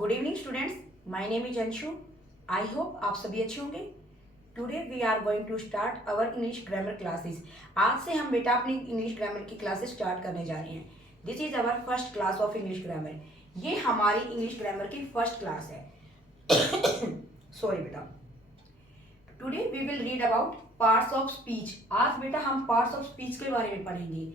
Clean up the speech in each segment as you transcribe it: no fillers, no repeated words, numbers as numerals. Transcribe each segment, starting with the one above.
Good evening students, my name is Anshu. I hope आप सभी अच्छे होंगे। Today we are going to start our English grammar classes. आज से हम बेटा अपनी इंग्लिश ग्रामर की क्लासेस स्टार्ट करने जा रहे हैं। This is our first class of English grammar. ये हमारी इंग्लिश ग्रामर की फर्स्ट क्लास है। सॉरी बेटा। Today we will read about parts of speech. आज बेटा हम पार्ट्स ऑफ स्पीच के बारे में पढ़ेंगे।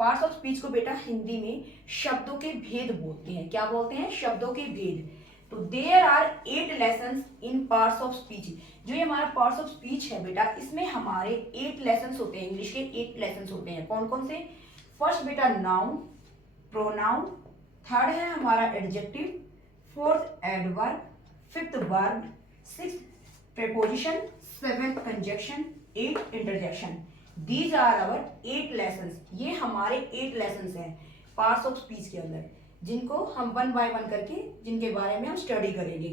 पार्ट्स ऑफ स्पीच को बेटा हिंदी में शब्दों के भेद बोलते हैं। क्या बोलते हैं? शब्दों के भेद। तो there are 8 lessons in parts of speech. जो ये हमारा पार्ट्स ऑफ स्पीच है बेटा, इसमें हमारे 8 लेसन्स होते हैं। इंग्लिश के 8 लेसन्स होते हैं। कौन कौन से? फर्स्ट बेटा नाउन, प्रोनाउन, थर्ड है हमारा adjective, fourth adverb, fifth verb, sixth preposition, seventh conjunction, eight interjection. These are our 8 lessons। ये हमारे 8 lessons हैं पार्ट्स ऑफ स्पीच के अंदर, जिनको हम वन बाय वन करके जिनके बारे में हम स्टडी करेंगे।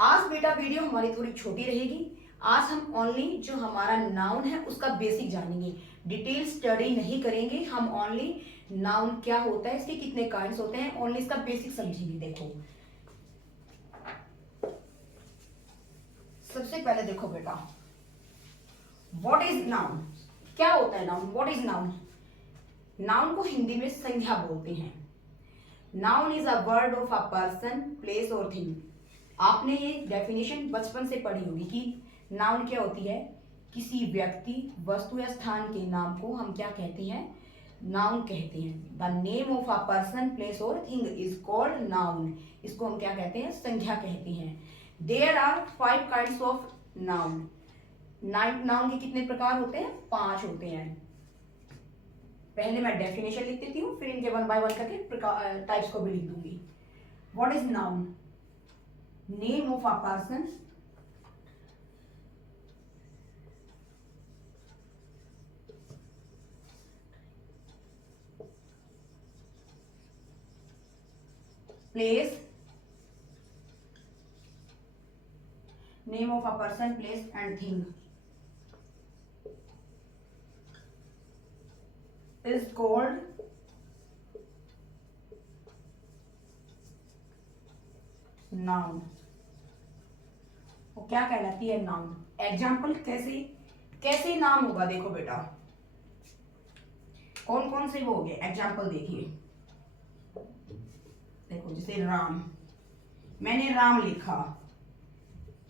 आज बेटा वीडियो हमारी थोड़ी छोटी रहेगी। आज हम ओनली जो हमारा नाउन है उसका बेसिक जानेंगे। डिटेल स्टडी नहीं करेंगे। हम ओनली नाउन क्या होता है, इसके कितने काइंड्स होते हैं, ओनली इसका बेसिक समझेंगे। देखो सबसे पहले देखो बेटा, व्हाट इज नाउन? क्या होता है noun? What is noun? Noun को हिंदी में संज्ञा बोलते हैं। Noun is a word of a person, place और थिंग। आपने ये डेफिनेशन बचपन से पढ़ी होगी कि नाउन क्या होती है? किसी व्यक्ति, वस्तु या स्थान के नाम को हम क्या कहते हैं? नाउन कहते हैं। The name of a person, place और थिंग इज कॉल्ड नाउन। इसको हम क्या कहते हैं? संज्ञा कहते हैं। There are 5 kinds of noun. Noun के कितने प्रकार होते हैं? 5 होते हैं। पहले मैं डेफिनेशन लिख देती हूँ, फिर इनके वन बाय वन करके टाइप्स को भी लिख दूंगी। What is noun? Name of a person, place, name of a person, place and thing is called noun। वो क्या कहलाती है? नाउन। एग्जाम्पल कैसे कैसे नाम होगा? देखो बेटा कौन कौन से वो हो गए एग्जाम्पल देखिए। देखो जैसे राम, मैंने राम लिखा,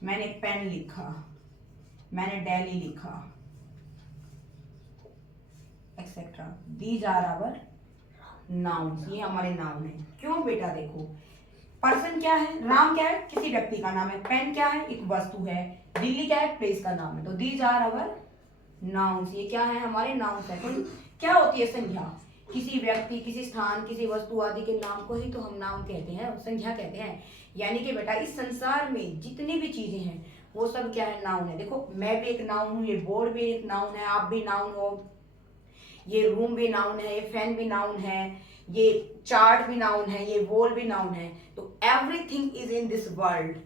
मैंने पेन लिखा, मैंने डेली लिखा, etcetera. These are our nouns. ये हमारे नाउन है। क्यों बेटा? देखो पर्सन क्या है? राम क्या है? किसी व्यक्ति का नाम है। पेन क्या है? एक वस्तु है। दिल्ली क्या है? प्लेस का नाम है। तो दीज आर आवर नाउन्स। ये क्या है? हमारे नाउन्स है। तो क्या होती है संज्ञा? किसी व्यक्ति, किसी स्थान, किसी वस्तु आदि के नाम को ही तो हम नाउन कहते हैं, संज्ञा कहते हैं। यानी कि बेटा इस संसार में जितनी भी चीजें हैं वो सब क्या है? नाउन है। देखो मैं भी एक नाउन हूँ, ये बोर्ड भी एक नाउन है, आप भी नाउन हो, ये रूम भी नाउन है, ये फैन भी नाउन है, ये चार्ट भी नाउन है, ये वॉल भी नाउन है। तो everything is in this world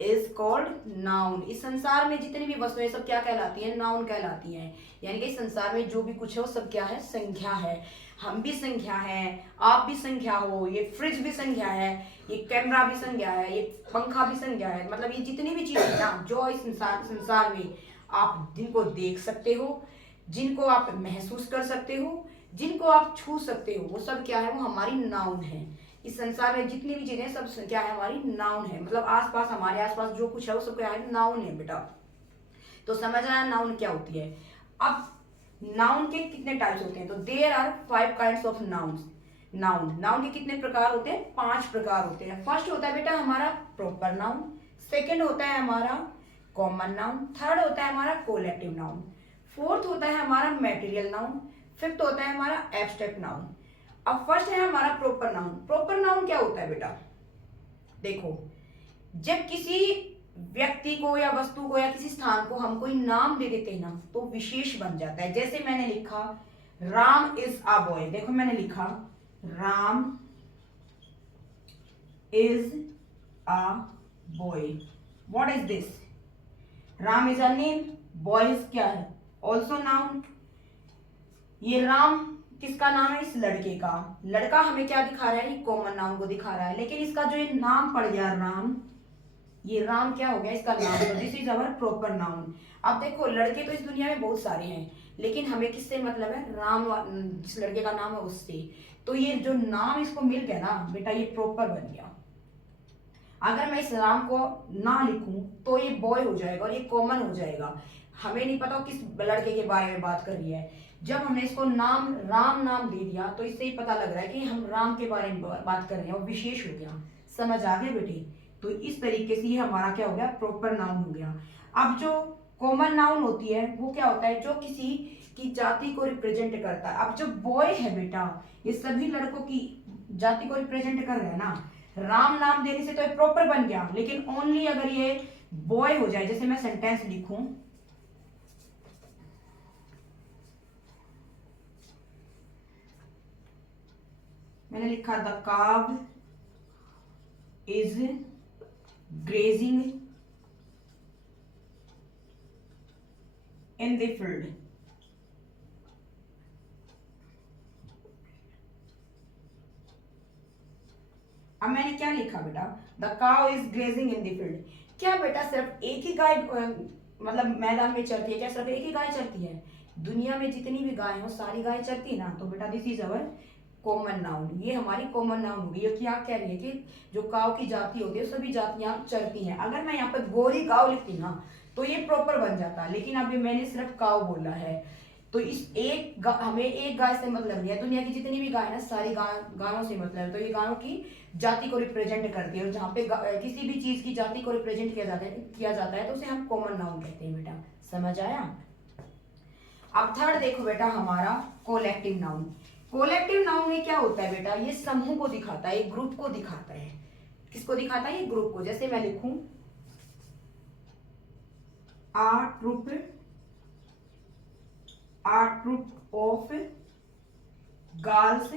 is called noun. इस संसार में जितनी भी वस्तुएं सब क्या कहलाती हैं? नाउन कहलाती हैं। यानी कि इस संसार में जो भी कुछ है वो सब क्या है? संख्या है। हम भी संख्या है, आप भी संख्या हो, ये फ्रिज भी संख्या है, ये कैमरा भी संख्या है, ये पंखा भी संख्या है। मतलब ये जितनी भी चीजें ना जो इस संसार में आप जिनको देख सकते हो, जिनको आप महसूस कर सकते हो, जिनको आप छू सकते हो, वो सब क्या है? वो हमारी नाउन है। इस संसार में जितनी भी चीजें सब क्या है? हमारी नाउन है। मतलब आसपास, हमारे आसपास जो कुछ है वो सब क्या है? नाउन है बेटा। तो समझ आया नाउन क्या होती है। अब नाउन के कितने टाइप्स होते हैं? तो there are 5 kinds of nouns. Noun noun के कितने प्रकार होते हैं? 5 प्रकार होते हैं। फर्स्ट होता है बेटा हमारा प्रॉपर नाउन, सेकेंड होता है हमारा कॉमन नाउन, थर्ड होता है हमारा कोलेक्टिव नाउन, फोर्थ होता है हमारा मैटेरियल नाउन, फिफ्थ होता है हमारा एब्स्ट्रैक्ट नाउन। अब फर्स्ट है हमारा प्रॉपर नाउन। प्रॉपर नाउन क्या होता है बेटा? देखो जब किसी व्यक्ति को या वस्तु को या किसी स्थान को हम कोई नाम दे देते हैं ना तो विशेष बन जाता है। जैसे मैंने लिखा राम इज अ बॉय। देखो मैंने लिखा Ram is a boy. What is this? Ram is a name, boy is क्या है? Also noun. ये राम किसका नाम है? इस लड़के का। लड़का हमें क्या दिखा रहा है? ये कॉमन नाउन को दिखा रहा है, लेकिन इसका जो ये नाम पड़ गया राम, ये राम क्या हो गया? इसका नाम। तो this is our proper noun. अब देखो लड़के तो इस दुनिया में बहुत सारे हैं, लेकिन हमें किससे मतलब है? राम, जिस लड़के का नाम है उससे। तो ये जो नाम इसको मिल गया ना बेटा, ये प्रॉपर बन गया। अगर मैं इस राम को ना लिखूं तो ये बॉय हो जाएगा और ये कॉमन हो जाएगा। हमें नहीं पता किस लड़के के बारे में बात कर रही है। जब हमने इसको नाम राम नाम दे दिया तो इससे ही पता लग रहा है कि हम राम के बारे में बात कर रहे हैं और विशेष हो गया। समझ आ गया बेटे? तो इस तरीके से ये हमारा क्या हो गया? प्रॉपर नाउन हो गया। अब जो कॉमन नाउन होती है वो क्या होता है? जो किसी की जाति को रिप्रेजेंट करता है। अब जो बॉय है बेटा, ये सभी लड़कों की जाति को रिप्रेजेंट कर रहे हैं ना। राम नाम देने से तो ये प्रॉपर बन गया, लेकिन ओनली अगर ये बॉय हो जाए, जैसे मैं सेंटेंस लिखूं, मैंने लिखा द काव is grazing in the field. अब मैंने क्या लिखा बेटा? द काव is grazing in the field. क्या बेटा सिर्फ एक ही गाय मतलब मैदान में चरती है? क्या सिर्फ एक ही गाय चरती है? दुनिया में जितनी भी गाय हो सारी गाय चरती है ना। तो बेटा this is our common noun. ये हमारी कॉमन नाउन होगी। ये क्या कह रही है कि जो काव की जाति होती है सभी जातियां चरती हैं। अगर मैं यहाँ पे गोरी गाव लिखती ना तो ये प्रॉपर बन जाता, लेकिन अभी मैंने सिर्फ काव बोला है। तो इस हमें एक गाय से मतलब नहीं है। दुनिया की जितनी भी गाय है ना सारी गायों से मतलब है। तो ये गायों की जाति को रिप्रेजेंट करती है, और जहाँ पे किसी भी चीज की जाति को रिप्रेजेंट किया जाता है तो उसे हम कॉमन नाउन कहते हैं बेटा। समझ आया? अब थर्ड देखो बेटा हमारा कोलेक्टिव नाउन। कोलेक्टिव नाउन में क्या होता है बेटा? ये समूह को दिखाता है, एक ग्रुप को दिखाता है। किसको दिखाता है? ये ग्रुप को। जैसे मैं लिखूं a troop of girls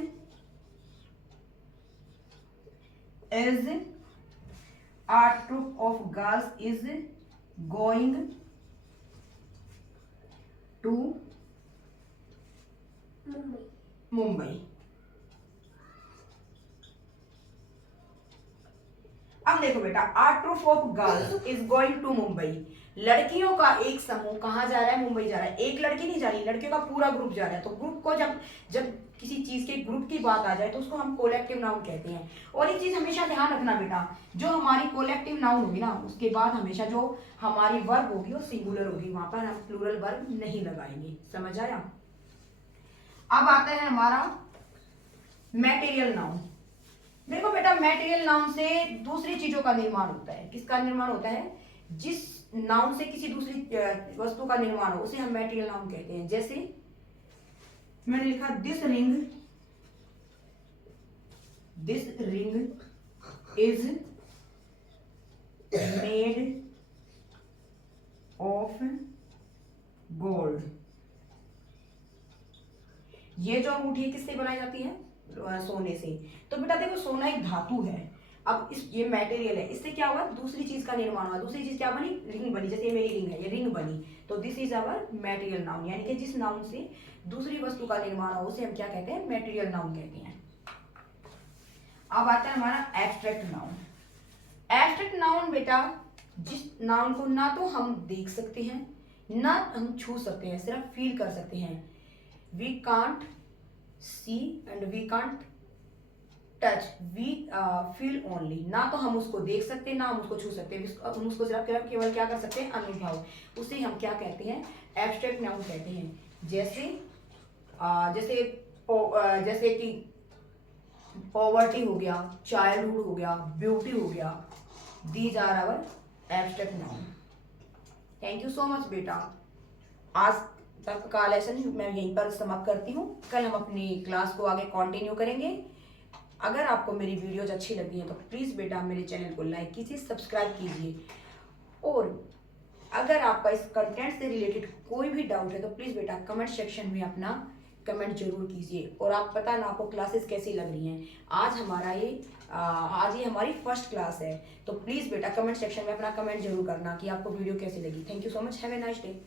is a troop of girls is going to Mumbai. अब देखो बेटा, a troop of girls is going to Mumbai. लड़कियों का एक समूह कहाँ जा रहा है? मुंबई जा रहा है। एक लड़की नहीं जा रही, लड़कियों का पूरा ग्रुप जा रहा है। तो ग्रुप को जब जब किसी चीज के ग्रुप की बात आ जाए तो उसको हम कोलेक्टिव नाउन कहते हैं। और ये चीज हमेशा ध्यान रखना बेटा, जो हमारी कोलेक्टिव नाउन होगी ना उसके बाद हमेशा जो हमारी वर्ब होगी वो सिंगुलर होगी, वहां पर हम प्लूरल वर्ब नहीं लगाएंगे। समझ आया? अब आता है हमारा मैटेरियल नाउन। देखो बेटा, मैटेरियल नाउन से दूसरी चीजों का निर्माण होता है। किसका निर्माण होता है? जिस नाउन से किसी दूसरी वस्तु का निर्माण हो उसे हम मैटेरियल नाउन कहते हैं। जैसे मैंने लिखा this ring is made of gold. ये जो अंगूठी किससे बनाई जाती है? सोने से। तो बेटा देखो, सोना एक धातु है। अब ये मटेरियल है, इससे क्या हुआ? दूसरी चीज का निर्माण हुआ। दूसरी चीज क्या बनी? रिंग बनी। जैसे ये मेरी रिंग है, ये रिंग बनी। तो this is our material noun, यानी कि जिस नाउन से दूसरी वस्तु का निर्माण हो उसे हम क्या कहते हैं? मटेरियल नाउन कहते हैं। अब आता है हमारा एब्स्ट्रैक्ट नाउन। एब्स्ट्रैक्ट नाउन बेटा, जिस नाउन को ना तो हम देख सकते हैं ना हम छू सकते हैं, सिर्फ फील कर सकते हैं। We can't see and we can't touch, we feel only. ना तो हम उसको देख सकते हैं ना हम उसको छू सकते हैं, हम उसको सिर्फ केवल क्या कर सकते हैं? अनुभव। उसे हम क्या कहते हैं? एब्स्ट्रैक्ट नाउन कहते हैं। जैसे कि पॉवर्टी हो गया, चाइल्डहुड हो गया, ब्यूटी हो गया। These are our abstract noun. Thank you so much बेटा। आज तक का लेसन मैं यहीं पर समाप्त करती हूँ। कल हम अपनी क्लास को आगे कंटिन्यू करेंगे। अगर आपको मेरी वीडियोज अच्छी लगी हैं तो प्लीज़ बेटा मेरे चैनल को लाइक कीजिए, सब्सक्राइब कीजिए। और अगर आपका इस कंटेंट से रिलेटेड कोई भी डाउट है तो प्लीज़ बेटा कमेंट सेक्शन में अपना कमेंट जरूर कीजिए। और आप पता ना आपको क्लासेस कैसी लग रही हैं। आज ये हमारी फर्स्ट क्लास है, तो प्लीज़ बेटा कमेंट सेक्शन में अपना कमेंट जरूर करना कि आपको वीडियो कैसी लगी। Thank you so much. Have a nice day.